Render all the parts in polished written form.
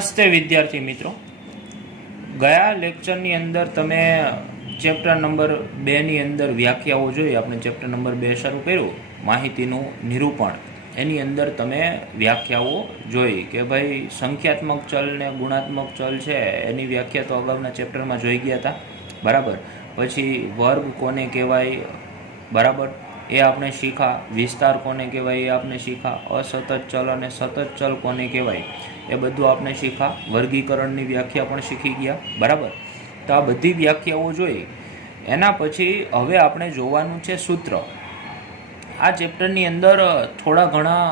નમસ્તે વિદ્યાર્થી મિત્રો, ગયા લેક્ચરની અંદર તમે ચેપ્ટર નંબર 2 ની અંદર વ્યાખ્યાઓ જોઈ. આપણે ચેપ્ટર નંબર 2 શરૂ કર્યું, માહિતીનું નિરૂપણ. એની અંદર તમે વ્યાખ્યાઓ જોઈ કે ભાઈ સંખ્યાત્મક ચલ ને ગુણાત્મક ચલ છે એની વ્યાખ્યા તો અગાઉના ચેપ્ટરમાં જોઈ ગયા હતા, બરાબર. પછી વર્ગ કોને કહેવાય, બરાબર, એ આપણે શીખા. વિસ્તાર કોને કહેવાય એ આપણે શીખા. અસતત ચલ અને સતત ચલ કોને કહેવાય એ બધું આપણે શીખા. વર્ગીકરણની વ્યાખ્યા પણ શીખી ગયા, બરાબર. તો આ બધી વ્યાખ્યાઓ જોઈ. એના પછી હવે આપણે જોવાનું છે સૂત્ર. આ ચેપ્ટરની અંદર થોડા ઘણા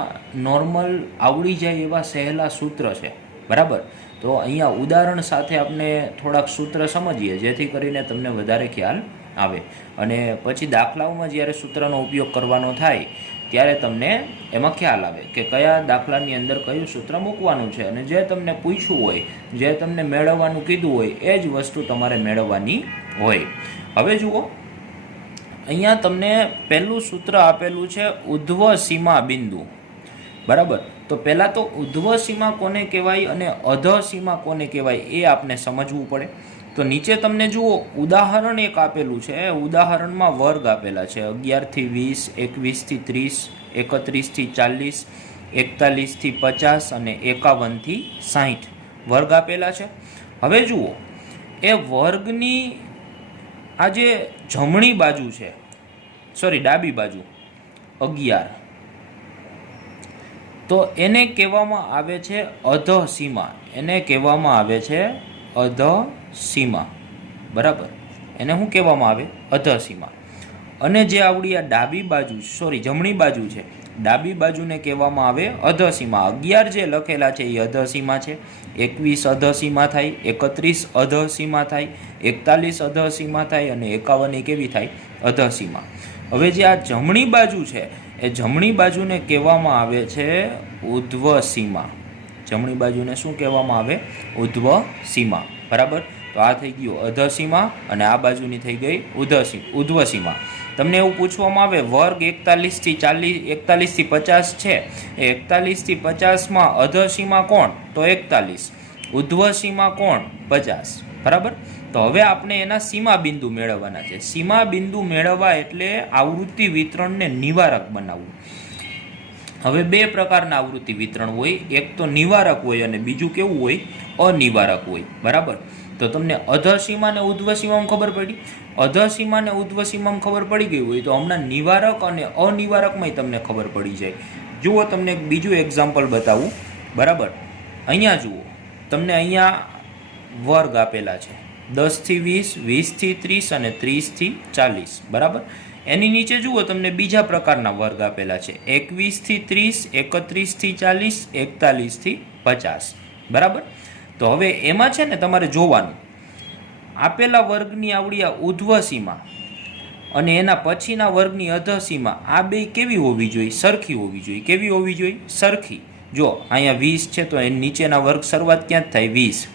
નોર્મલ આવડી જાય એવા સહેલા સૂત્ર છે, બરાબર. તો અહીંયા ઉદાહરણ સાથે આપણે થોડાક સૂત્ર સમજીએ જેથી કરીને તમને વધારે ખ્યાલ આવે. અને પછી દાખલાઓમાં જ્યારે સૂત્રનો ઉપયોગ કરવાનો થાય ત્યારે તમને એમાં ખ્યાલ આવે કે કયા દાખલાની અંદર કયું સૂત્ર મૂકવાનું છે. અને જે તમને પૂછ્યું હોય, જે તમને મેળવવાનું કીધું હોય એ જ વસ્તુ તમારે મેળવવાની હોય. હવે જુઓ, અહીંયા તમને પહેલું સૂત્ર આપેલું છે ઉધ્વ સીમા બિંદુ, બરાબર. તો પહેલાં તો ઉધ્વ સીમા કોને કહેવાય અને અધ સીમા કોને કહેવાય એ આપણે સમજવું પડે. તો નીચે તમને જુઓ ઉદાહરણ એક આપેલું છે. ઉદાહરણમાં વર્ગ આપેલા છે 11 થી 20, 21 થી 30, 31 થી 40, 41 થી 50 અને 51 થી 60 વર્ગ આપેલા છે. હવે જુઓ, એ વર્ગની આ જે જમણી બાજુ છે, ડાબી બાજુ 11, તો એને કહેવામાં આવે છે અધ સીમા. એને કહેવામાં આવે છે અધ સીમા, બરાબર. એને શું કહેવામાં આવે? અધ સીમા. અને જે આવડી આ ડાબી બાજુ, જમણી બાજુ છે, ડાબી બાજુને કહેવામાં આવે અધ સીમા. 11 જે લખેલા છે એ અધ સીમા છે. 21 અધ સીમા થાય, 31 અધ સીમા થાય, 41 અધ સીમા થાય અને 51 કેવી થાય? અધ સીમા. હવે જે આ જમણી બાજુ છે એ જમણી બાજુને કહેવામાં આવે છે ઉધ્વ સીમા. જમણી બાજુને શું કહેવામાં આવે? ઉધ્વ સીમા, બરાબર. તો આ થઈ ગયું અધ સીમા અને આ બાજુની થઈ ગઈ ઉધ્વ સીમા. તમને એવું પૂછવામાં આવે વર્ગ 41 થી 40, 41 થી 50 છે, એ 41 થી 50માં અધ સીમા કોણ? તો 41. ઉધ્વ સીમા કોણ? 50, બરાબર. તો હવે આપણે એના સીમા બિંદુ મેળવવાના છે. સીમા બિંદુ મેળવવા એટલે આવૃત્તિ વિતરણને નિવારક બનાવવું. હવે બે પ્રકારના આવૃત્તિ વિતરણ હોય, એક તો નિવારક હોય અને બીજું કેવું હોય? અનિવારક હોય, બરાબર. તો તમને અધ સીમા અને ઉધ્વ સીમામાં ખબર પડી. અધ સીમા અને ઉધ્વ સીમામાં ખબર પડી ગઈ હોય તો હમણાં નિવારક અને અનિવારકમાં તમને ખબર પડી જાય. જુઓ, તમને એક બીજું એક્ઝામ્પલ બતાવું, બરાબર. અહીંયા જુઓ, તમને અહીંયા વર્ગ આપેલા છે 10 થી 20, 20 થી 30 અને 30 થી 40, બરાબર. એની નીચે જુઓ તમને બીજા પ્રકારના વર્ગ આપેલા છે 21 થી 30, 31 થી 40, 41 થી 50, બરાબર. તો હવે એમાં છે ને તમારે જોવાનું, આપેલા વર્ગની આવડી આ ઉધ્વ સીમા અને એના પછીના વર્ગની અધ સીમા, આ બે કેવી હોવી જોઈએ? સરખી હોવી જોઈએ. કેવી હોવી જોઈએ? સરખી. જો અહીંયા 20 છે તો એની નીચેના વર્ગ શરૂઆત ક્યાંથી થાય? 20.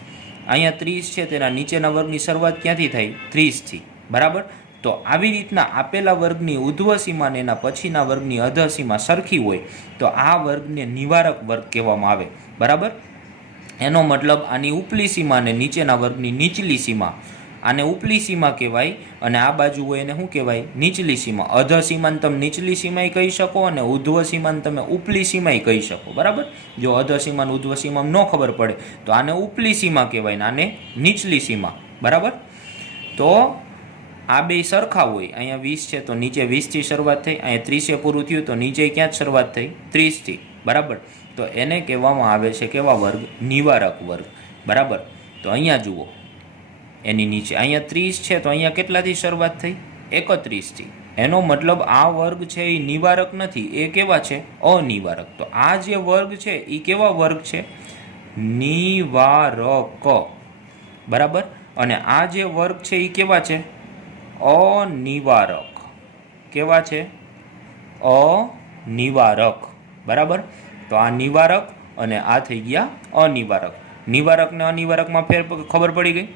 અહીંયા 30 છે તેના નીચેના વર્ગની શરૂઆત ક્યાંથી થાય? 30 થી, બરાબર. તો આવી રીતના આપેલા વર્ગની ઉધ્વ સીમા અને એના પછીના વર્ગની અધ સીમા સરખી હોય તો આ વર્ગને નિવારક વર્ગ કહેવામાં આવે, બરાબર. એનો મતલબ આની ઉપલી સીમા અને નીચેના વર્ગની નીચલી સીમા, આને ઉપલી સીમા કહેવાય અને આ બાજુ હોય એને શું કહેવાય? નીચલી સીમા. અધ સીમાને તમે નીચલી સીમાય કહી શકો અને ઉધ્વ સીમાને તમે ઉપલી સીમાય કહી શકો, બરાબર. જો અધ સીમા અને ઉધ્વ સીમામાં ન ખબર પડે તો આને ઉપલી સીમા કહેવાય ને આને નીચલી સીમા, બરાબર. તો આ બે સરખા હોય. અહીંયા 20 છે તો નીચે 20 થી શરૂઆત થઈ, અહીંયા 30 પૂરું થયું તો નીચે ક્યાં જ શરૂઆત થઈ? 30 થી, બરાબર. તો એને કહેવામાં આવે છે કેવા વર્ગ? નિવારક વર્ગ, બરાબર. તો અહીંયા જુઓ, એની નીચે અહીંયા 30 છે તો અહીંયા કેટલાથી શરૂઆત થઈ? 31 થી. એનો મતલબ આ વર્ગ છે એ નિવારક નથી, એ કેવા છે? અનિવારક. તો આ જે વર્ગ છે એ કેવા વર્ગ છે? નિવારક, બરાબર. અને આ જે વર્ગ છે એ કેવા છે? અનિવારક. કેવા છે? અનિવારક, બરાબર. તો આ નિવારક અને આ થઈ ગયા અનિવારક. નિવારક ને અનિવારકમાં ફેર ખબર પડી ગઈ.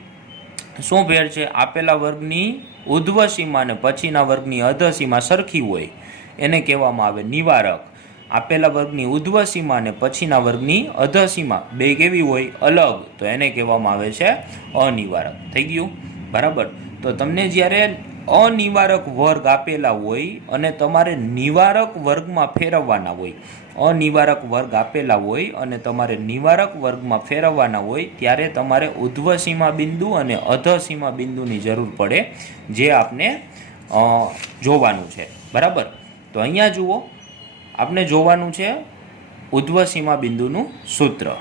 શું ફેર છે? આપેલા વર્ગની ઉધ્વ સીમા અને પછીના વર્ગની અધ સીમા સરખી હોય એને કહેવામાં આવે નિવારક. આપેલા વર્ગની ઉધ્વ સીમા અને પછીના વર્ગની અધઃ સીમા બે કેવી હોય? અલગ. તો એને કહેવામાં આવે છે અનિવારક. થઈ ગયું? બરાબર. તો તમને જ્યારે અનિવારક વર્ગ આપેલા હોય અને તમારે નિવારક વર્ગમાં ફેરવવાના હોય, અનિવારક વર્ગ આપેલા હોય અને તમારે નિવારક વર્ગમાં ફેરવવાના હોય, ત્યારે તમારે ઉધ્વ સીમા બિંદુ અને અધઃ સીમા બિંદુની જરૂર પડે, જે આપને જોવાનું છે. બરાબર. તો અહીંયા જુઓ, આપણે જોવાનું છે ઉધ્વ સીમા બિંદુનું સૂત્ર.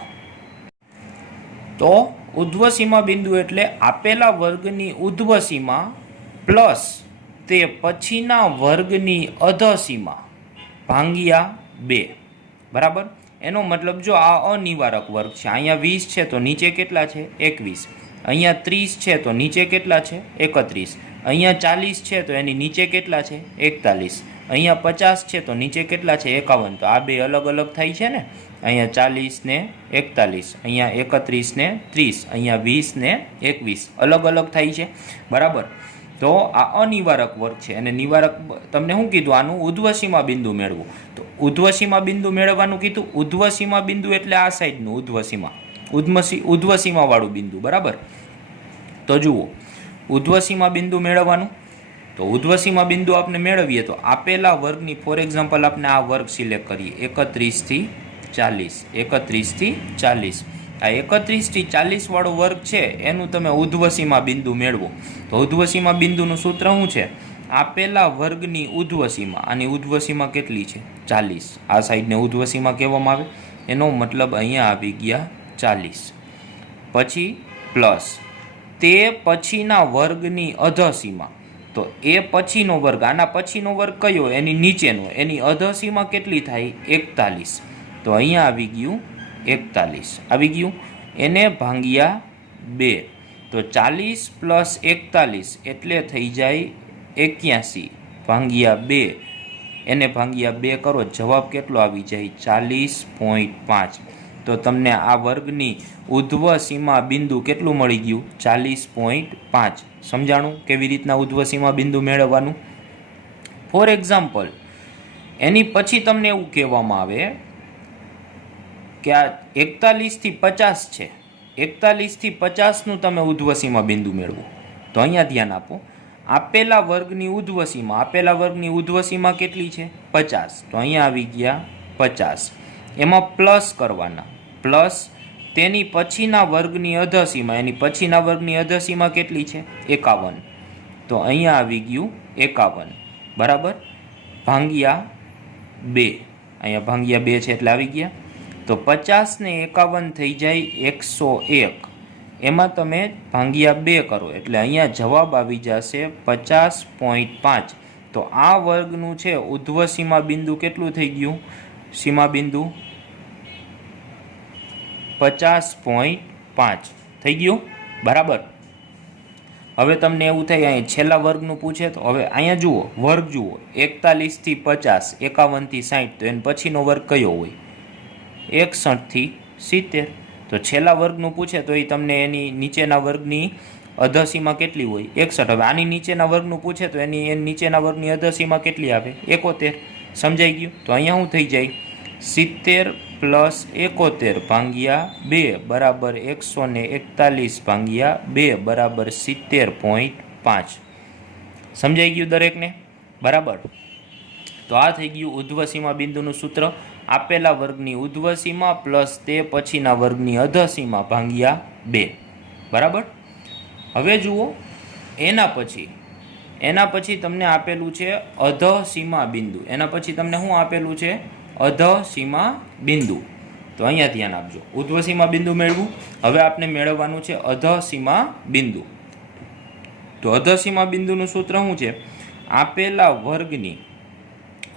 તો ઉધ્વ સીમા બિંદુ એટલે આપેલા વર્ગની ઉધ્વ સીમા પ્લસ તે પછીના વર્ગની અધઃ સીમા ભાંગ્યા 2. બરાબર. એનો મતલબ જો આ અનિવારક વર્ગ છે, અહીંયા 20 છે તો નીચે કેટલા છે? 21. અહીંયા 30 છે તો નીચે કેટલા છે? 31. અહીંયા 40 છે તો એની નીચે કેટલા છે? 41. અહીંયા 50 છે તો નીચે કેટલા છે? 51. તો આ બે અલગ અલગ થાય છે ને, અહીંયા 40 ને 41, અહીંયા 31 ને 30, અહીંયા 20 ને 21 અલગ અલગ થાય છે. બરાબર. તો આ અનિવારક વર્ગ છે અને નિવારક તમને શું કીધું? આનું ઉધ્વ સીમા બિંદુ મેળવવું. તો ઉધ્વ સીમા બિંદુ મેળવવાનું કીધું. ઉધ્વ સીમા બિંદુ એટલે આ સાઈડનું ઉધ્વ સીમા, ઉધ્વ સીમા વાળું બિંદુ. બરાબર. તો જુઓ, ઉધ્વ સીમા બિંદુ મેળવવાનું. તો ઉધ્વ સીમા બિંદુ આપણે મેળવીએ તો આપેલા વર્ગની, ફોર એક્ઝામ્પલ આપણે આ વર્ગ સિલેક્ટ કરીએ 31 થી 40, 31 થી 40. આ 31 થી 40 વાળો વર્ગ છે એનું તમે ઉધ્વ સીમા બિંદુ મેળવો. તો ઉધ્વ સીમા બિંદુનું સૂત્ર શું છે? આપેલા વર્ગની ઉધ્વ સીમા. આની ઉધ્વ સીમા કેટલી છે? 40. આ સાઈડને ઉધ્વ સીમા કહેવામાં આવે. એનો મતલબ અહીંયા આવી ગયા 40. પછી પ્લસ તે પછીના વર્ગની અધઃ સીમા. તો એ પછીનો વર્ગ, આના પછીનો વર્ગ કયો? એની નીચેનો. એની અધઃ સીમા કેટલી થાય? 41. તો અહીંયા આવી ગયું 41 આવી ગયું. એને ભાંગ્યા 2. તો 40 પ્લસ 41 એટલે થઈ જાય 81 ભાંગ્યા 2. એને ભાંગ્યા 2 કરો, જવાબ કેટલો આવી જાય? 40.5. તો તમને આ વર્ગની ઉધ્વ સીમા બિંદુ કેટલું મળી ગયું? 40.5. સમજાણું કેવી રીતના ઉધ્વ સીમા બિંદુ મેળવવાનું? ફોર એક્ઝામ્પલ, એની પછી તમને એવું કહેવામાં આવે કે આ 41 થી 50 છે, 41 થી 50નું તમે ઉધ્વ સીમા બિંદુ મેળવો. તો અહીંયા ધ્યાન આપો, આપેલા વર્ગની ઉધ્વ સીમા, આપેલા વર્ગની ઉધ્વ સીમા કેટલી છે? 50. તો અહીંયા આવી ગયા 50. એમાં પ્લસ કરવાના, પ્લસ તેની પછીના વર્ગની અધઃ સીમા. એની પછીના વર્ગની અધઃ સીમા કેટલી છે? 51. તો અહીંયા આવી ગયું 51. બરાબર. ભાંગ્યા 2. અહીંયા ભાંગ્યા 2 છે એટલે આવી ગયા. તો 50 ને 51 થઈ જાય 101. એમાં તમે ભાંગ્યા 2 કરો એટલે અહીંયા જવાબ આવી જશે 50.5. તો આ વર્ગનું છે ઉધ્વ સીમા બિંદુ કેટલું થઈ ગયું? સીમા બિંદુ 50.5 થઈ ગયું. બરાબર. હવે તમને એવું થાય અહીંયા છેલ્લા વર્ગનું પૂછે તો હવે અહીંયા જુઓ, વર્ગ જુઓ, 41 થી 50, 51 થી 60. તો એને પછીનો વર્ગ કયો હોય? 61 થી 70. તો છેલ્લા વર્ગનું પૂછે તો એ તમને એની નીચેના વર્ગની અધઃ સીમા કેટલી હોય? 61. હવે આની નીચેના વર્ગનું પૂછે તો એની નીચેના વર્ગની અધઃ સીમા કેટલી આવે? 71. સમજાઈ ગયું? તો અહીંયા શું થઈ જાય? 70 પ્લસ 71 ભાંગ્યા 2 બરાબર 141 ભાંગ્યા 2 બરાબર 70.5. સમજાઈ ગયું દરેકને? બરાબર. તો આ થઈ ગયું ઉધ્વ સીમા બિંદુનું સૂત્ર. આપેલા વર્ગની ઉધ્વ સીમા પ્લસ તે પછીના વર્ગની અધઃ સીમા ભાંગ્યા 2. બરાબર. હવે જુઓ, એના પછી તમને આપેલું છે અધઃ સીમા બિંદુ. એના પછી તમને શું આપેલું છે? અધઃ સીમા બિંદુ. તો અહીંયા ધ્યાન આપજો, ઉધ્વ સીમા બિંદુ મેળવું. હવે આપણે મેળવવાનું છે અધઃ સીમા બિંદુ. તો અધઃ સીમા બિંદુનું સૂત્ર શું છે? આપેલા વર્ગની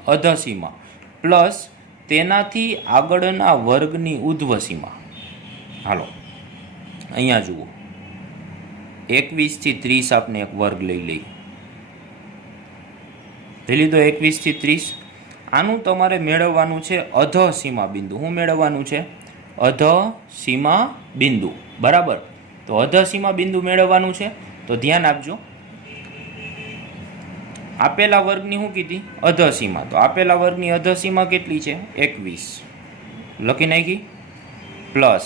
અધઃ સીમા પ્લસ તેનાથી આગળના વર્ગની ઉધ્વ સીમા. હાલો અહીંયા જુઓ, 21 થી 30 આપણે એક વર્ગ લઈ લઈએ. લીધો 21 થી 30. આનું તમારે મેળવવાનું છે અધઃ સીમા બિંદુ. શું મેળવવાનું છે? અધઃ સીમા બિંદુ. બરાબર. તો અધઃ સીમા બિંદુ મેળવવાનું છે. તો ધ્યાન આપજો, આપેલા વર્ગની શું કીધી? અધસીમા. તો આપેલા વર્ગની અધસીમા કેટલી છે? 21 લખી નાખી, પ્લસ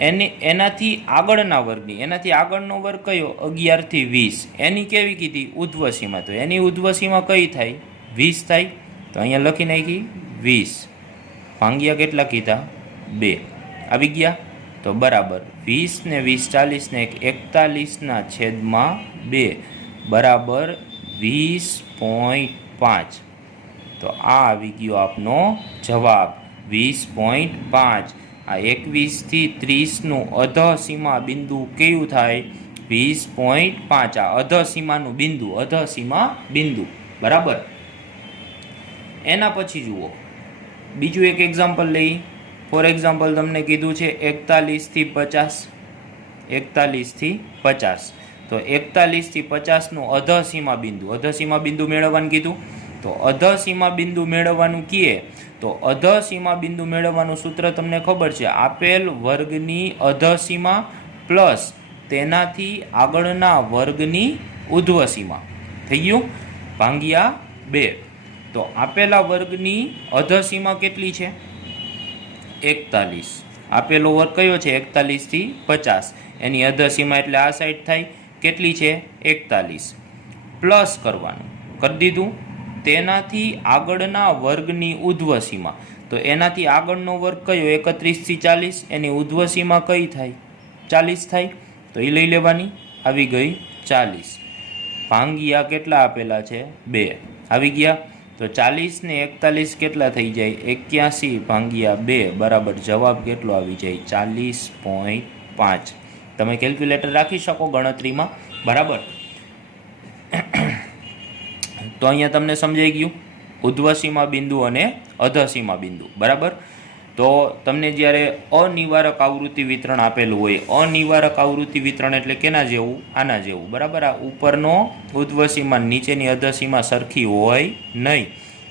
એનાથી આગળના વર્ગની, એનાથી આગળનો વર્ગ કયો? 11 થી 20. એની કેવી કીધી? ઉધ્વસીમા. તો એની ઉધ્વસીમા કઈ થાય? 20 થાય. તો અહીંયા લખી નાખી 20 ભાંગ્યા કેટલા કીધા? 2. આવી ગયા? તો બરાબર 20 ને 20 40 ને 41/2 બરાબર 20.5. તો આ આવી ગયો આપનો જવાબ 20.5. આ 21 થી 30નું અધસીમા બિંદુ કયું થાય? 20.5. આ અધસીમાનું બિંદુ, અધસીમા બિંદુ. બરાબર. એના પછી જુઓ બીજું એક એક્ઝામ્પલ લઈ. ફોર એક્ઝામ્પલ તમને કીધું છે 41 થી 50. 41 થી 50. તો 41 થી 50નું અધસીમા બિંદુ, અધસીમા બિંદુ મેળવવાનું કીધું. તો અધસીમા બિંદુ મેળવવાનું કીએ તો અધસીમા બિંદુ મેળવવાનું સૂત્ર તમને ખબર છે. આપેલ વર્ગની અધસીમા પ્લસ તેનાથી આગળના વર્ગની ઉધ્વસીમા. થઈ ગયું? ભાંગ્યા 2. તો આપેલા વર્ગની અધસીમા કેટલી છે? 41. આપેલો વર્ગ કયો છે? 41 થી 50. એની અધસીમા એટલે આ સાઈડ થાય. કેટલી છે? 41. પ્લસ કરવાનું, કરી દીધું. તેનાથી આગળના વર્ગની ઉધ્વસીમા. તો એનાથી આગળનો વર્ગ કયો? 31 થી 40. એની ઉધ્વસીમા કઈ થાય? 40 થાય. તો એ લઈ લેવાની. આવી ગઈ 40 ભાંગ્યા કેટલા આપેલા છે? 2. આવી ગયા? તો 40 ને 41 કેટલા થઈ જાય? 81 ભાંગ્યા 2 બરાબર જવાબ કેટલો આવી જાય? 40.5. તમે કેલ્ક્યુલેટર રાખી શકો ગણતરીમાં. બરાબર. તો અહીંયા તમને સમજાઈ ગયું ઉધ્વસીમા બિંદુ અને અધસીમા બિંદુ. બરાબર. તો તમને જ્યારે અનિવારક આવૃત્તિ વિતરણ આપેલું હોય, અનિવારક આવૃત્તિ વિતરણ એટલે કેના જેવું? આના જેવું. બરાબર. આ ઉપરનો ઉધ્વસીમા નીચેની અધસીમા સરખી હોય નહીં,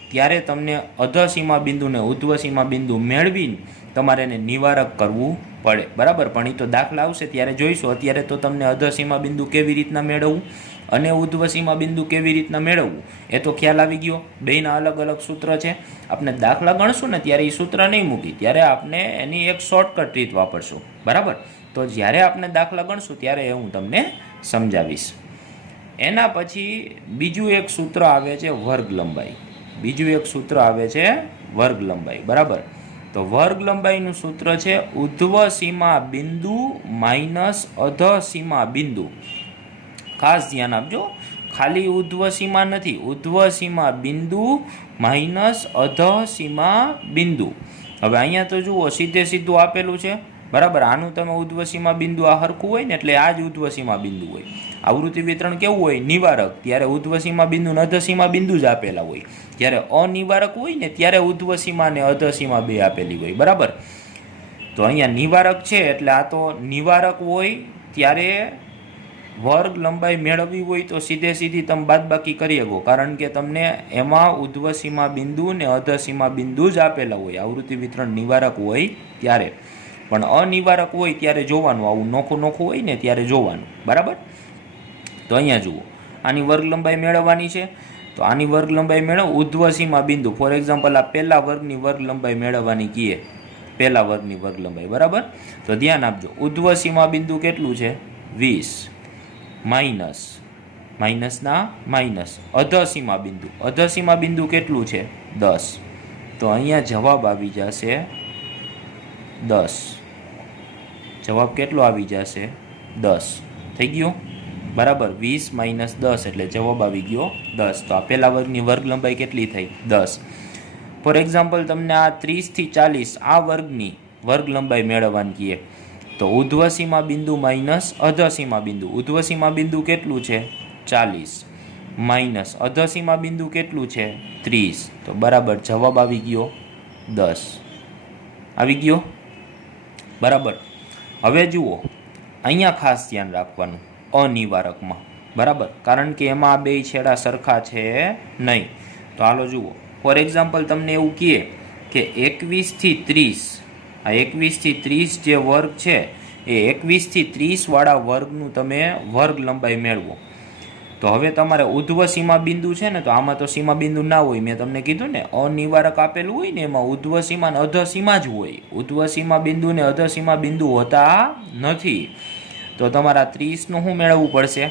ત્યારે તમને અધસીમા બિંદુ ને ઉધ્વસીમા બિંદુ મેળવીને તમારે એને નિવારક કરવું પડે. બરાબર. પણ એ તો દાખલા આવશે ત્યારે જોઈશું. અત્યારે તો તમને અધસીમા બિંદુ કેવી રીતના મેળવવું અને ઉધ્વસીમા બિંદુ કેવી રીતના મેળવવું એ તો ખ્યાલ આવી ગયો. બેયના અલગ અલગ સૂત્ર છે. આપણે દાખલા ગણશું ને ત્યારે એ સૂત્ર નહીં મૂકી, ત્યારે આપણે એની એક શોર્ટકટ રીત વાપરશું. બરાબર. તો જ્યારે આપણે દાખલા ગણશું ત્યારે એ હું તમને સમજાવીશ. એના પછી બીજું એક સૂત્ર આવે છે વર્ગ લંબાઈ. બીજું એક સૂત્ર આવે છે વર્ગ લંબાઈ. બરાબર. તો વર્ગ લંબાઈનું સૂત્ર છે ઉધ્વસીમા બિંદુ માઇનસ અધસીમા બિંદુ. ખાસ ધ્યાન આપજો, ખાલી ઉધ્વસીમા નથી, ઉધ્વસીમા બિંદુ માઇનસ અધસીમા બિંદુ. હવે અહીંયા તો જુઓ સીધે સીધું આપેલું છે. બરાબર. આનું તમે ઉધ્વસીમા બિંદુ આ હરખું હોય ને એટલે આ જ ઉધ્વસીમા બિંદુ હોય. આવૃત્તિ વિતરણ કેવું હોય? નિવારક. ત્યારે ઉધ્વસીમા બિંદુ ને અધસીમા બિંદુ જ આપેલા હોય. જ્યારે અનિવારક હોય ને ત્યારે ઉધ્વસીમા અને અધસીમા બે આપેલી હોય. બરાબર. તો અહીંયા નિવારક છે એટલે આ તો નિવારક હોય ત્યારે વર્ગ લંબાઈ મેળવવી હોય તો સીધે સીધી તમે બાદબાકી કરી શકો, કારણ કે તમને એમાં ઉધ્વસીમા બિંદુ ને અધસીમા બિંદુ જ આપેલા હોય. આવૃત્તિ વિતરણ નિવારક હોય ત્યારે. પણ અનિવારક હોય ત્યારે જોવાનું, આવું નોખું નોખું હોય ને ત્યારે જોવાનું. બરાબર. તો અહીંયા જુઓ આની વર્ગ લંબાઈ મેળવવાની છે. તો આની વર્ગ લંબાઈ મેળવ ઉધ્વસીમા બિંદુ. ફોર એક્ઝામ્પલ આ પહેલા વર્ગની વર્ગ લંબાઈ મેળવવાની કીએ, પહેલા વર્ગની વર્ગ લંબાઈ. બરાબર. તો ધ્યાન આપજો, ઉધ્વસીમા બિંદુ કેટલું છે? 20 માઇનસ માઇનસના માઇનસ અધસીમા બિંદુ. અધસીમા બિંદુ કેટલું છે? 10. તો અહીંયા જવાબ આવી જશે 10. જવાબ કેટલો આવી જશે? 10. થઈ ગયો? બરાબર. 20 માઇનસ 10 એટલે જવાબ આવી ગયો 10. તો આ પહેલા વર્ગની વર્ગ લંબાઈ કેટલી થઈ? 10. ફોર એક્ઝામ્પલ તમને આ 30 થી 40 આ વર્ગની વર્ગ લંબાઈ મેળવવાની કહીએ તો ઉધ્વસીમા બિંદુ માઇનસ અધસીમા બિંદુ. ઉધ્વસીમા બિંદુ કેટલું છે? 40 માઇનસ અધસીમા બિંદુ કેટલું છે? 30. તો બરાબર જવાબ આવી ગયો 10. આવી ગયો? બરાબર. હવે જુઓ અહીંયા ખાસ ધ્યાન રાખવાનું અનિવારકમાં. બરાબર. કારણ કે એમાં બે છેડા સરખા છે નહીં. તો હાલો જુઓ, ફોર એક્ઝામ્પલ તમને એવું કહે કે 21 થી 30, આ 21 થી 30 જે વર્ગ છે એ 21 થી 30 વાળા વર્ગનું તમે વર્ગ લંબાઈ મેળવો. તો હવે તમારે ઉધ્વ સીમા બિંદુ છે ને, તો આમાં તો સીમા બિંદુ ના હોય. મેં તમને કીધું ને અનિવારક આપેલું હોય ને એમાં ઉધ્વ સીમા અને અધ સીમા જ હોય. ઉધ્વ સીમા બિંદુ ને અધ સીમા બિંદુ હોતા નથી. તો તમારા 30નું શું મેળવવું પડશે?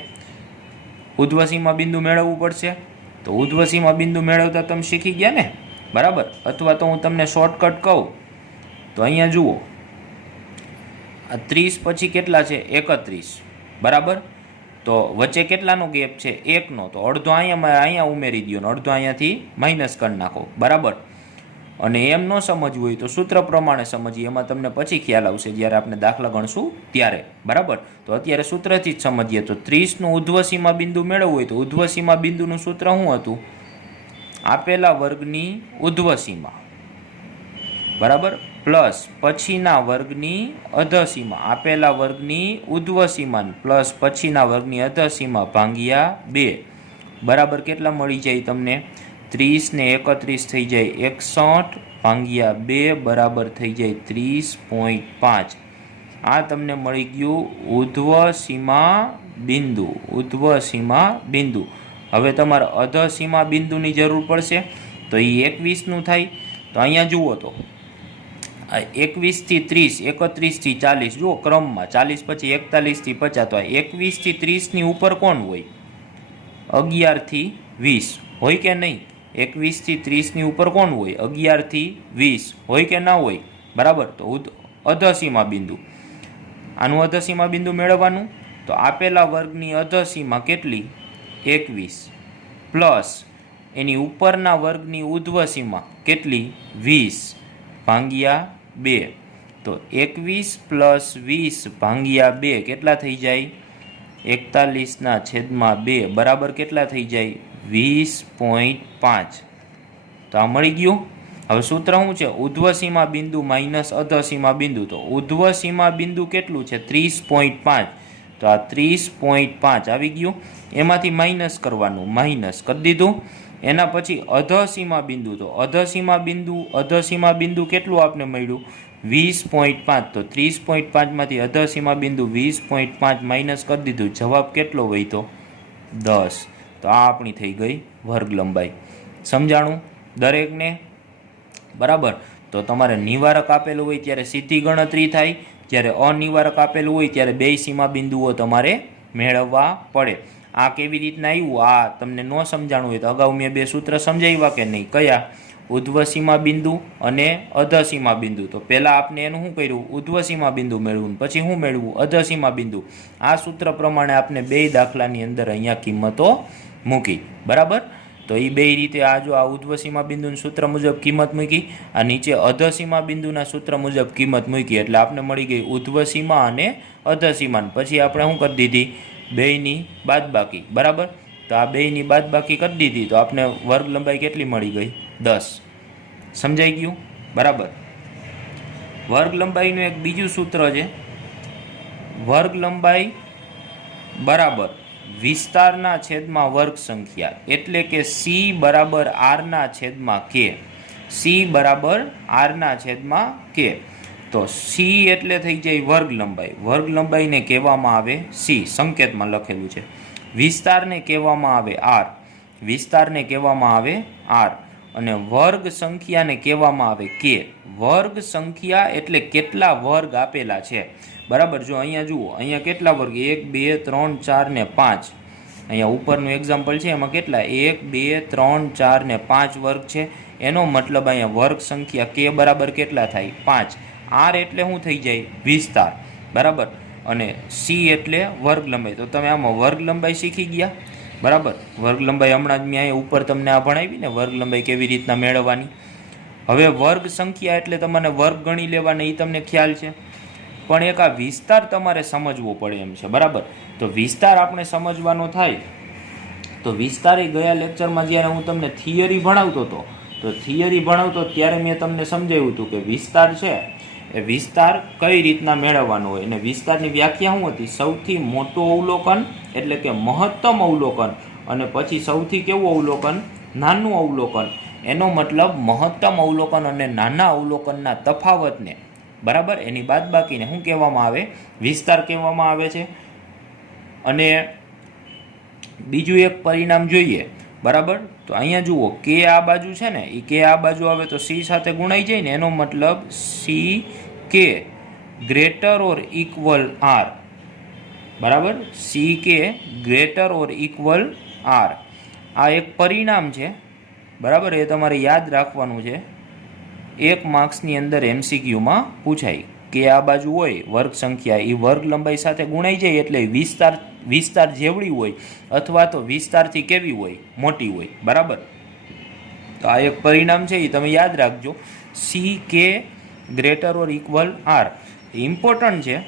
ઉધ્વ સીમા બિંદુ મેળવવું પડશે. તો ઉધ્વ સીમા બિંદુ મેળવતા તમે શીખી ગયા ને, બરાબર. અથવા તો હું તમને શોર્ટકટ કહું તો અહીંયા જુઓ, આ 30 પછી કેટલા છે? 31, બરાબર. તો વચ્ચે કેટલાનો ગેપ છે? 1નો. તો અડધો અહીંયા ઉમેરી દો ને અડધો અહીંયાથી માઇનસ કરી નાખો, બરાબર. અને એમ ન સમજવું હોય તો સૂત્ર પ્રમાણે સમજીએ, એમાં તમને પછી ખ્યાલ આવશે જ્યારે આપણે દાખલા ગણશું ત્યારે, બરાબર. તો અત્યારે સૂત્રથી જ સમજીએ. તો 30નું ઉધ્વ સીમા બિંદુ મેળવવું હોય તો ઉધ્વ સીમા બિંદુનું સૂત્ર શું હતું? આપેલા વર્ગની ઉધ્વ સીમા, બરાબર, પ્લસ પછીના વર્ગની અધ સીમા. આપેલા વર્ગની ઉધ્વ સીમા પ્લસ પછીના વર્ગની અધ સીમા ભાંગ્યા 2, બરાબર. કેટલા મળી જાય તમને? 30 ને 31 થઈ જાય 61 ભાંગ્યા 2 બરાબર થઈ જાય 30.5. આ તમને મળી ગયું ઉધ્વ સીમા બિંદુ. ઉધ્વ સીમા બિંદુ. હવે તમારે અધ સીમા બિંદુની જરૂર પડશે તો એ 21નું થાય. તો અહીંયા જુઓ તો 21 થી 30, 31 થી 40, જુઓ ક્રમમાં 40 પછી 41 થી 50. તો 21 થી 30ની ઉપર કોણ હોય? 11 થી 20 હોય કે નહીં? 21 થી 30ની ઉપર કોણ હોય? 11 થી 20 હોય કે ના હોય? બરાબર. તો અધ સીમા બિંદુ, આનું અધ સીમા બિંદુ મેળવવાનું. તો આપેલા વર્ગની અધ સીમા કેટલી? 21 પ્લસ એની ઉપરના વર્ગની ઉધ્વ સીમા કેટલી? 20 ભાંગ્યા 2. તો 21 પ્લસ 20 ભાંગ્યા 2 કેટલા થઈ જાય? 41/2 બરાબર કેટલા થઈ જાય? 20.5. તો આ મળી ગયું. હવે સૂત્ર શું છે? ઉધ્વ સીમા બિંદુ માઇનસ અધ સીમા બિંદુ. તો ઉધ્વ સીમા બિંદુ કેટલું છે? 30.5. તો આ 30.5 આવી ગયું. એમાંથી માઇનસ કરવાનું, માઇનસ કરી દીધું. એના પછી અધ સીમા બિંદુ. તો અધ સીમા બિંદુ કેટલું આપને મળ્યું? 20.5. તો 30.5માંથી અધ સીમા બિંદુ 20.5 માઇનસ કરી દીધું. જવાબ કેટલો વહીતો? 10. તો આ આપણી થઈ ગઈ વર્ગ લંબાઈ. સમજાણું દરેકને? બરાબર. તો તમારે નિવારક આપેલું હોય ત્યારે સીધી ગણતરી થાય, જ્યારે અનિવારક આપેલું હોય ત્યારે બે સીમા બિંદુઓ તમારે મેળવવા પડે. આ કેવી રીતના આવ્યું આ તમને ન સમજાણું હોય તો અગાઉ મેં 2 સૂત્ર સમજાવ્યા કે નહીં? કયા? ઉધ્વ સીમા બિંદુ અને અધ સીમા બિંદુ. તો પહેલાં આપણે એનું શું કર્યું? ઉધ્વ સીમા બિંદુ મેળવ્યું, પછી શું મેળવ્યું? અધ સીમા બિંદુ. આ સૂત્ર પ્રમાણે આપણે 2 દાખલાની અંદર અહીંયા કિંમતો મૂકી, બરાબર. તો એ 2 રીતે આ જો આ ઉધ્વ સીમા બિંદુના સૂત્ર મુજબ કિંમત મૂકી, આ નીચે અધ સીમા બિંદુના સૂત્ર મુજબ કિંમત મૂકી, એટલે આપણે મળી ગઈ ઉધ્વ સીમા અને અધ સીમા. પછી આપણે શું કરી દીધી? 2ની બાદબાકી, બરાબર. તો આ 2ની બાદબાકી કરી દીધી તો આપણે વર્ગ લંબાઈ કેટલી મળી ગઈ? 10. સમજાઈ ગયું? બરાબર. વર્ગ લંબાઈનું એક બીજું સૂત્ર છે. વર્ગ લંબાઈ બરાબર વિસ્તારના છેદમાં વર્ગ સંખ્યા, એટલે કે સી બરાબર આરના છેદમાં કે. સી બરાબર આરના છેદમાં કે. તો સી એટલે થઈ જાય વર્ગ લંબાઈ. વર્ગ લંબાઈને કહેવામાં આવે સી, સંકેતમાં લખેલું છે. વિસ્તારને કહેવામાં આવે આર. વિસ્તારને કહેવામાં આવે આર. અને વર્ગ સંખ્યાને કહેવામાં આવે કે. વર્ગ સંખ્યા એટલે કેટલા વર્ગ આપેલા છે, બરાબર. જો અહીંયા જુઓ, અહીંયા કેટલા વર્ગ? 1 2 3 4 ને 5. અહીંયા ઉપરનું એક્ઝામ્પલ છે એમાં કેટલા? 1 2 3 4 ને 5 વર્ગ છે. એનો મતલબ અહીંયા વર્ગ સંખ્યા કે બરાબર કેટલા થાય? 5. આર એટલે શું થઈ જાય? વિસ્તાર, બરાબર. અને સી એટલે વર્ગ લંબાઈ. તો તમે આમાં વર્ગ લંબાઈ શીખી ગયા, બરાબર. વર્ગ લંબાઈ હમણાં જ મેં અહીંયા ઉપર તમને આ ભણાવી ને, વર્ગ લંબાઈ કેવી રીતના મેળવવાની. હવે વર્ગ સંખ્યા એટલે તમારે વર્ગ ગણી લેવાના, એ તમને ખ્યાલ છે. પણ એક આ વિસ્તાર તમારે સમજવો પડે એમ છે, બરાબર. તો વિસ્તાર આપણે સમજવાનો થાય તો વિસ્તાર એ ગયા લેક્ચરમાં જ્યારે હું તમને થિયરી ભણાવતો હતો, તો થિયરી ભણાવતો ત્યારે મેં તમને સમજાવ્યું હતું કે વિસ્તાર છે એ વિસ્તાર કઈ રીતના મેળવવાનો હોય. અને વિસ્તારની વ્યાખ્યા શું હતી? સૌથી મોટું અવલોકન એટલે કે મહત્તમ અવલોકન, અને પછી સૌથી કેવું અવલોકન? નાનું અવલોકન. એનો મતલબ મહત્તમ અવલોકન અને નાના અવલોકનના તફાવતને, બરાબર, એની બાદબાકીને શું કહેવામાં આવે? વિસ્તાર કહેવામાં આવે છે. અને બીજું એક પરિણામ જોઈએ, બરાબર. તો અહીંયા જુઓ કે આ બાજુ છે ને એ કે આ બાજુ આવે તો સી સાથે ગુણાઈ જાય ને, એનો મતલબ C K greater or equal R, બરાબર. C K greater or equal R, આ એક પરિણામ છે, બરાબર. એ તમારે યાદ રાખવાનું છે. 1 માર્ક્સની અંદર MCQમાં પૂછાય કે આ બાજુ હોય વર્ગ સંખ્યા એ વર્ગ લંબાઈ સાથે ગુણાઈ જાય એટલે વિસ્તાર જેવડી હોય અથવા તો વિસ્તારથી કેવી હોય, મોટી હોય, બરાબર. તો આ એક પરિણામ છે, એ તમે યાદ રાખજો. C K greater or equal R important છે,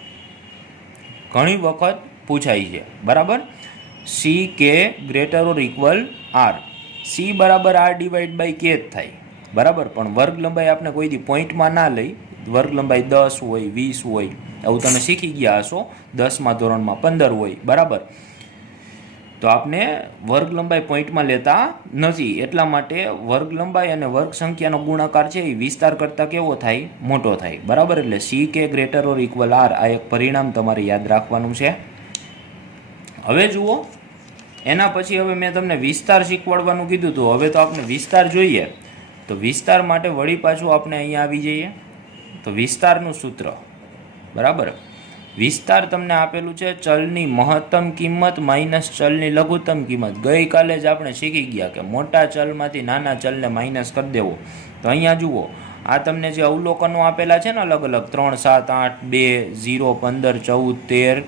ઘણી વખત પૂછાય છે, બરાબર. C K greater or equal R, C બરાબર આર ડિવાઈડ બાય કે જ થાય, બરાબર. પણ વર્ગ લંબાઈ આપણે કોઈ દી પોઈન્ટમાં ના લઈ. વર્ગ લંબાઈ 10 હોય, 20 હોય, આવું તમે શીખી ગયા હશો. 10મા ધોરણમાં 15 હોય, બરાબર. તો આપણે વર્ગ લંબાઈ પોઈન્ટમાં લેતા નથી, એટલા માટે વર્ગ લંબાઈ અને વર્ગ સંખ્યાનો ગુણાકાર છે એ વિસ્તાર કરતાં કેવો થાય, મોટો થાય, બરાબર. એટલે C K greater or equal R આ એક પરિણામ તમારે યાદ રાખવાનું છે. હવે જુઓ, એના પછી હવે મેં તમને વિસ્તાર શીખવાડવાનું કીધું હતું. હવે તો આપણે વિસ્તાર જોઈએ. તો વિસ્તાર માટે વળી પાછું આપણે અહીંયા આવી જઈએ. તો વિસ્તારનું સૂત્ર, બરાબર. વિસ્તાર તમને આપેલું છે ચલની મહત્તમ કિંમત માઇનસ ચલની લઘુત્તમ કિંમત. ગઈકાલે જ આપણે શીખી ગયા કે મોટા ચલમાંથી નાના ચલને માઇનસ કરી દેવો. તો અહીંયા જુઓ, આ તમને જે અવલોકનો આપેલા છે ને અલગ અલગ 3, 7, 8, 2, 0, 15, 14, 13,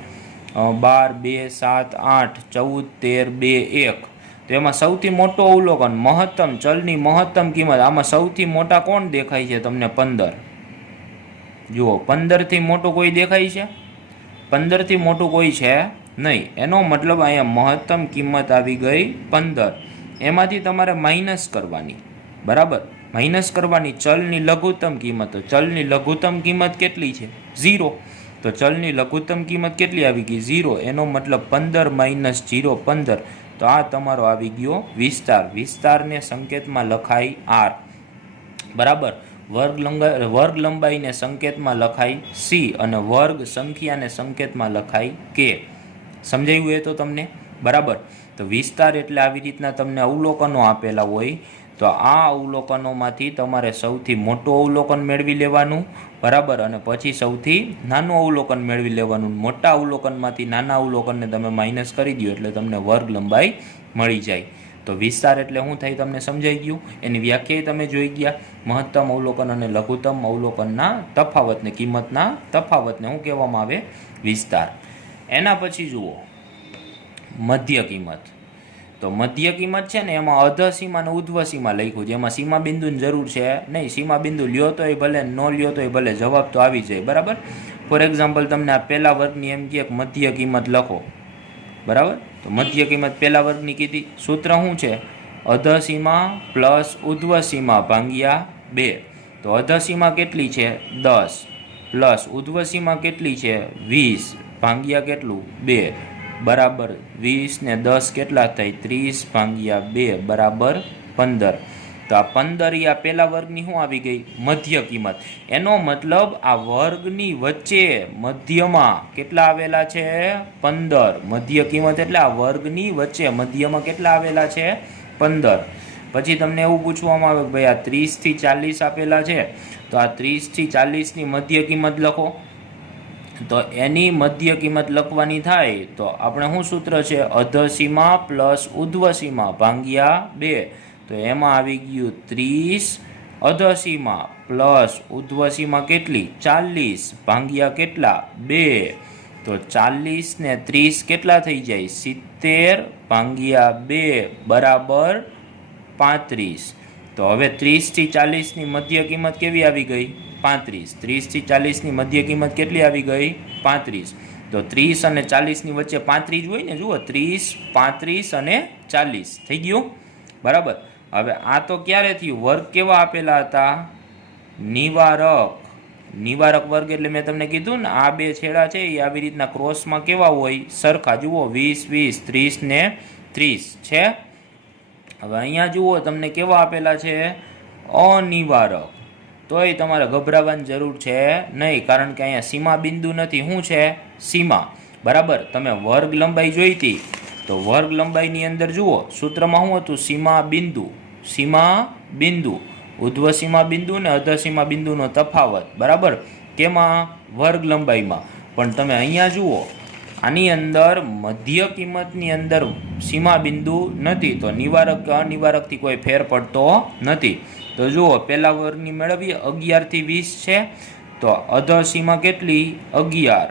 12, 2, 7, 8, 14, 13, 2, 1. તો એમાં સૌથી મોટો અવલોકન મહત્તમ ચલની મહત્તમ કિંમત, આમાં સૌથી મોટા કોણ દેખાય છે તમને? 15. જુઓ, 15થી મોટું કોઈ દેખાય છે? 15થી મોટું કોઈ છે નહીં. એનો મતલબ અહીંયા મહત્તમ કિંમત આવી ગઈ 15. એમાંથી તમારે માઇનસ કરવાની, બરાબર. માઇનસ કરવાની ચલની લઘુત્તમ કિંમત. તો ચલની લઘુત્તમ કિંમત કેટલી છે? 0. તો ચલની લઘુત્તમ કિંમત કેટલી આવી ગઈ? 0. એનો મતલબ 15 માઇનસ 0 15. તો આ તમારો આવી ગયો વિસ્તાર. વિસ્તારને સંકેતમાં લખાય આર, બરાબર. વર્ગ લંબાઈને સંકેતમાં લખાય સી અને વર્ગ સંખ્યાને સંકેતમાં લખાય કે. સમજાયું એ તો તમને, બરાબર. તો વિસ્તાર એટલે આવી રીતના તમને અવલોકનો આપેલા હોય. તો આ અવલોકનોમાંથી તમારે સૌથી મોટું અવલોકન મેળવી લેવાનું, બરાબર. અને પછી સૌથી નાનું અવલોકન મેળવી લેવાનું. મોટા અવલોકનમાંથી નાના અવલોકનને તમે માઇનસ કરી દો એટલે તમને વર્ગ લંબાઈ મળી જાય. તો વિસ્તાર એટલે શું થાય તમને સમજાઈ ગયું. એની વ્યાખ્યાએ તમે જોઈ ગયા. મહત્તમ અવલોકન અને લઘુત્તમ અવલોકનના તફાવતને, કિંમતના તફાવતને શું કહેવામાં આવે? વિસ્તાર. એના પછી જુઓ મધ્ય કિંમત. તો મધ્ય કિંમત છે ને એમાં અધઃ સીમા અને ઉધ્વ સીમા લખ્યું છે. એમાં સીમા બિંદુની જરૂર છે નહીં. સીમા બિંદુ લ્યો તો એ ભલે, ન લ્યો તો એ ભલે, જવાબ તો આવી જાય, બરાબર. ફોર એક્ઝામ્પલ તમને આ પહેલા વર્ગની એમ કે મધ્ય કિંમત લખો, બરાબર. તો મધ્ય કિંમત પહેલા વર્ગની કીધી. સૂત્ર શું છે? અધઃ સીમા પ્લસ ઉધ્વ સીમા ભાંગ્યા 2. તો અધઃ સીમા કેટલી છે? 10 પ્લસ ઉધ્વ સીમા કેટલી છે? 20 ભાંગ્યા કેટલું? 2, બરાબર. 20 ને 10 કેટલા થાય? 30 ભાંગ્યા 2 બરાબર 15. તો આ 15 આ પહેલા વર્ગની શું આવી ગઈ? મધ્ય કિંમત. એનો મતલબ આ વર્ગની વચ્ચે મધ્યમાં કેટલા આવેલા છે? 15. મધ્ય કિંમત એટલે આ વર્ગની વચ્ચે મધ્યમાં કેટલા આવેલા છે? 15. પછી તમને એવું પૂછવામાં આવે કે ભાઈ આ 30 થી 40 આપેલા છે, તો આ 30 થી 40ની મધ્ય કિંમત લખો. તો એની મધ્ય કિંમત લખવાની થાય તો આપણે શું સૂત્ર છે? અધઃ સીમા પ્લસ ઉધ્વ સીમા ભાંગ્યા 2. તો એમાં આવી ગયું 30 અધઃ સીમા પ્લસ ઉધ્વ સીમા કેટલી? 40 ભાંગ્યા કેટલા? 2. તો 40 ને 30 કેટલા થઈ જાય? 70 ભાંગ્યા 2 બરાબર 35. તો હવે 30 થી 40ની મધ્ય કિંમત કેવી આવી ગઈ? 35. 30 થી 40ની મધ્ય કિંમત કેટલી આવી ગઈ? 35. તો 30 અને 40ની વચ્ચે 35 હોય ને, જુઓ 30, 35 અને 40 થઈ ગયું, બરાબર. હવે આ તો ક્યારે થયું? વર્ગ કેવા આપેલા હતા? નિવારક. નિવારક વર્ગ એટલે મેં તમને કીધું ને આ બે છેડા છે એ આવી રીતના ક્રોસમાં કેવા હોય? સરખા. જુઓ 20, 20, 30 ને 30 છે. હવે અહીંયા જુઓ તમને કેવા આપેલા છે? અનિવારક. તોય તમારે ગભરાવાની જરૂર છે નહીં, કારણ કે અહીંયા સીમા બિંદુ નથી. શું છે? સીમા, બરાબર. તમે વર્ગ લંબાઈ જોઈ હતી તો વર્ગ લંબાઈની અંદર જુઓ સૂત્રમાં શું હતું, સીમા બિંદુ ઉધ્વ સીમા બિંદુ ને અધર સીમા બિંદુનો તફાવત, બરાબર, કેમાં, વર્ગ લંબાઈમાં. પણ તમે અહીંયા જુઓ આની અંદર મધ્ય કિંમતની અંદર સીમા બિંદુ નથી, તો નિવારક કે અનિવારકથી કોઈ ફેર પડતો નથી. તો જુઓ પહેલા વર્ગની મેળવીએ 11 થી 20 છે, તો અધર સીમા કેટલી 11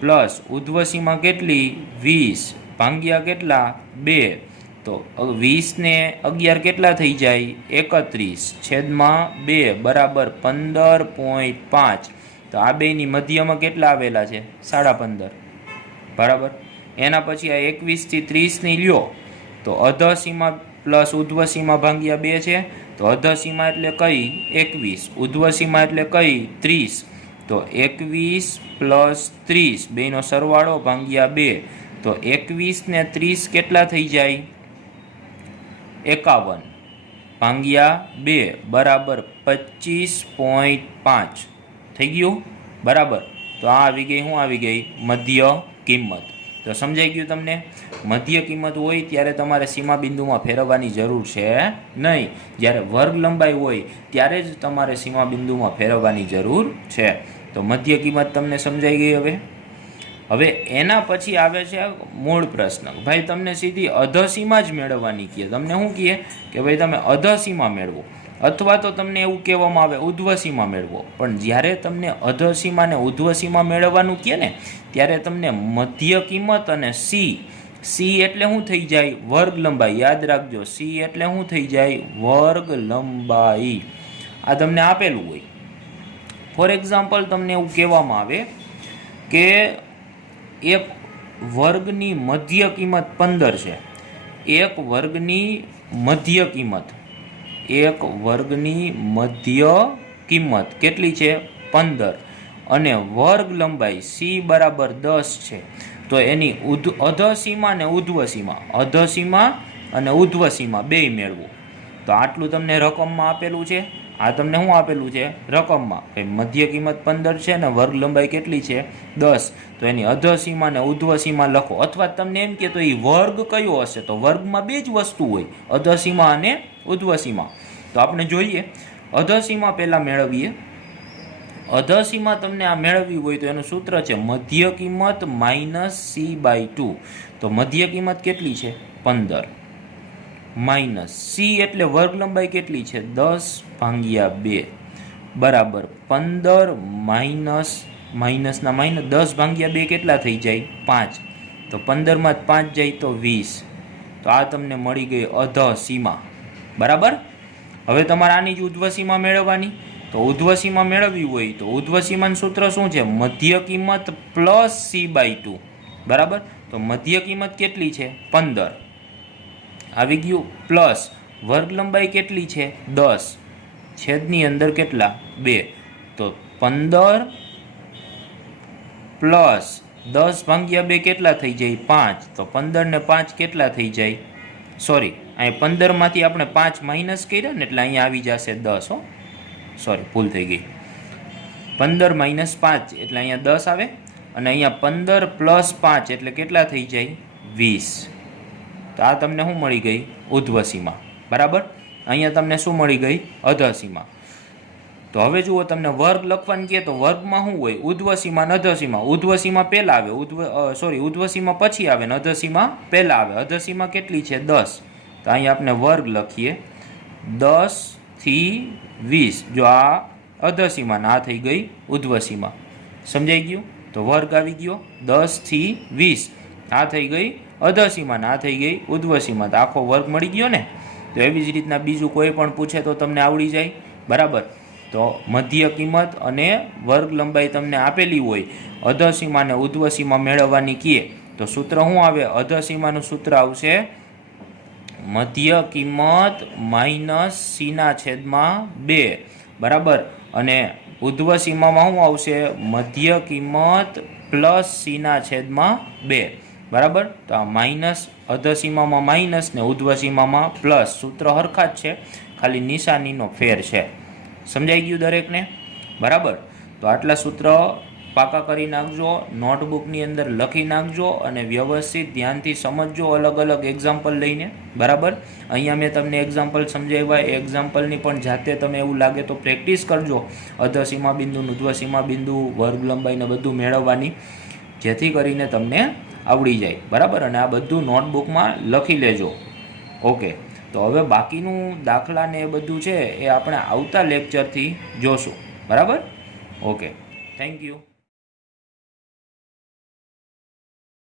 પ્લસ ઉધ્વ સીમા કેટલી 20 ભાગ્યા કેટલા 2, તો 20 ને 11 કેટલા થઈ જાય 31 છેદમાં 2 બરાબર 15.5. તો આ બેની મધ્યમાં કેટલા આવેલા છે 15.5, બરાબર. એના પછી આ 21 થી 30 ની લ્યો તો અધર સીમા પ્લસ ઉધ્વ સીમા ભાગ્યા 2 છે, તો અધર સીમા એટલે કઈ 21, ઉધ્વ સીમા એટલે કઈ 30, તો 21 પ્લસ 30 બેનો સરવાળો ભાગ્યા 2, તો 21 ને 30 કેટલા થઈ જાય 51 ભાગ્યા 2 બરાબર 25.5 થઈ ગયું, બરાબર. તો આ આવી ગઈ, શું આવી ગઈ, મધ્ય કિંમત. તો સમજાઈ ગયું તમને? મધ્ય કિંમત હોય ત્યારે તમારે સીમા બિંદુમાં ફેરવવાની જરૂર છે નહીં. જ્યારે વર્ગ લંબાઈ હોય ત્યારે જ તમારે સીમા બિંદુમાં ફેરવવાની જરૂર છે. તો મધ્ય કિંમત તમને સમજાઈ ગઈ. હવે એના પછી આવે છે મૂળ પ્રશ્ન. ભાઈ તમને સીધી અધસીમા જ મેળવવાની કહે. તમને શું કહે કે ભાઈ તમે અધસીમા મેળવો, અથવા તો તમને એવું કહેવામાં આવે ઉધ્વસીમા મેળવો. પણ જ્યારે તમને અધસીમા ને ઉધ્વસીમા મેળવવાનું કહે ને ત્યારે તમને મધ્ય કિંમત અને સી એટલે શું થઈ જાય વર્ગ લંબાઈ. યાદ રાખજો, સી એટલે શું થઈ જાય વર્ગ લંબાઈ. આ તમને આપેલું હોય. ફોર એક્ઝામ્પલ તમને એવું કહેવામાં આવે કે એક વર્ગની મધ્ય કિંમત 15 છે. એક વર્ગની મધ્ય કિંમત કેટલી છે 15, અને વર્ગ લંબાઈ સી બરાબર 10 છે. તો એની અધસીમા ને અધસીમા અને ઉધ્વસીમા બે મેળવો. તો આટલું તમને રકમમાં આપેલું છે. આ તમને શું આપેલું છે રકમમાં, મધ્ય કિંમત 15 છે ને વર્ગ લંબાઈ કેટલી છે 10. તો એની અધસીમા ને ઉધ્વસીમા લખો. અથવા તમને એમ કે તો એ વર્ગ કયો હશે, તો વર્ગમાં બે જ વસ્તુ હોય, અધસીમા અને ઉધ્વસીમા. તો આપણે જોઈએ અધસીમા પહેલાં મેળવીએ. અધસીમા તમને આ મેળવવી હોય તો એનું સૂત્ર છે મધ્ય કિંમત માઇનસ c/2. તો મધ્ય કિંમત કેટલી છે 15 માઇનસ સી એટલે વર્ગ લંબાઈ કેટલી છે 10/2 બરાબર 15 માઇનસના માઇનસ 10/2 કેટલા થઈ જાય 5. તો 15 માં 5 જાય તો 20. તો આ તમને મળી ગઈ અધસીમા, બરાબર. હવે તમારે આની જ ઉધ્વસીમા મેળવવાની. તો ઉધ્વસીમા મેળવવી હોય તો ઉધ્વસીમાનું સૂત્ર શું છે મધ્ય કિંમત પ્લસ c/2, બરાબર. તો મધ્ય કિંમત કેટલી છે 15 આવી ગયું, પ્લસ વર્ગ લંબાઈ કેટલી છે 10 છેદની અંદર કેટલા 2. તો 15 પ્લસ 10/2 કેટલા થઈ જાય 5. તો 15 ને 5 કેટલા થઈ જાય, સોરી અહીં 15 માંથી આપણે 5 માઇનસ કર્યા ને એટલે અહીંયા આવી જશે 10. સોરી ભૂલ થઈ ગઈ. 15 માઇનસ 5 એટલે અહીંયા 10 આવે, અને અહીંયા 15 પ્લસ 5 એટલે કેટલા થઈ જાય 20. તો આ તમને શું મળી ગઈ ઉધ્વસીમા, બરાબર. અહીંયા તમને શું મળી ગઈ અધસીમા. તો હવે જુઓ તમને વર્ગ લખવાનું કહે તો વર્ગમાં શું હોય ઉધ્વસીમા અને અધસીમા. ઉધ્વસીમા પહેલા આવે, ઉધ્વસીમા પછી આવે ને અધસીમા પહેલા આવે. અધસીમા કેટલી છે 10. તો અહીંયા આપણે વર્ગ લખીએ 10 થી 20. જો આ અધસીમા આ થઈ ગઈ ઉધ્વસીમા. સમજાઈ ગયું? તો વર્ગ આવી ગયો 10 થી 20. આ થઈ ગઈ અધસીમા આ થઈ ગઈ ઉધ્વસીમા. તો આખો વર્ગ મળી ગયો ને. તો એવી જ રીતના બીજું કોઈ પણ પૂછે તો તમને આવડી જાય, બરાબર. તો મધ્ય કિંમત અને વર્ગ લંબાઈ તમને આપેલી હોય, અધસીમા અને ઉધ્વસીમા મેળવવાની કહે તો સૂત્ર શું આવે? અધસીમાનું સૂત્ર આવશે મધ્ય કિંમત માઇનસ c/2, બરાબર. અને ઉધ્વસીમામાં શું આવશે? મધ્ય કિંમત પ્લસ c/2, બરાબર. તો આ માઇનસ અધસીમામાં માઇનસ ને ઉધ્વસીમામાં પ્લસ. સૂત્ર હરખા જ છે, ખાલી નિશાનીનો ફેર છે. સમજાઈ ગયું દરેકને? બરાબર. તો આટલા સૂત્ર પાકા કરી નાખજો, નોટબુકની અંદર લખી નાખજો અને વ્યવસ્થિત ધ્યાનથી સમજજો અલગ અલગ એક્ઝામ્પલ લઈને. બરાબર, અહીંયા મેં તમને એક્ઝામ્પલ સમજાવ્યા, એ એક્ઝામ્પલની પણ જાતે તમે એવું લાગે તો પ્રેક્ટિસ કરજો, અધસીમા બિંદુ, ઉધ્વસીમા બિંદુ, વર્ગ લંબાઈને બધું મેળવવાની, જેથી કરીને તમને આવડી જાય. બરાબર, અને આ બધું નોટબુકમાં લખી લેજો. ઓકે, તો હવે બાકીનું દાખલા ને એ બધું છે એ આપણે આવતા લેક્ચરથી જોશું. બરાબર, ઓકે, થેન્ક યુ.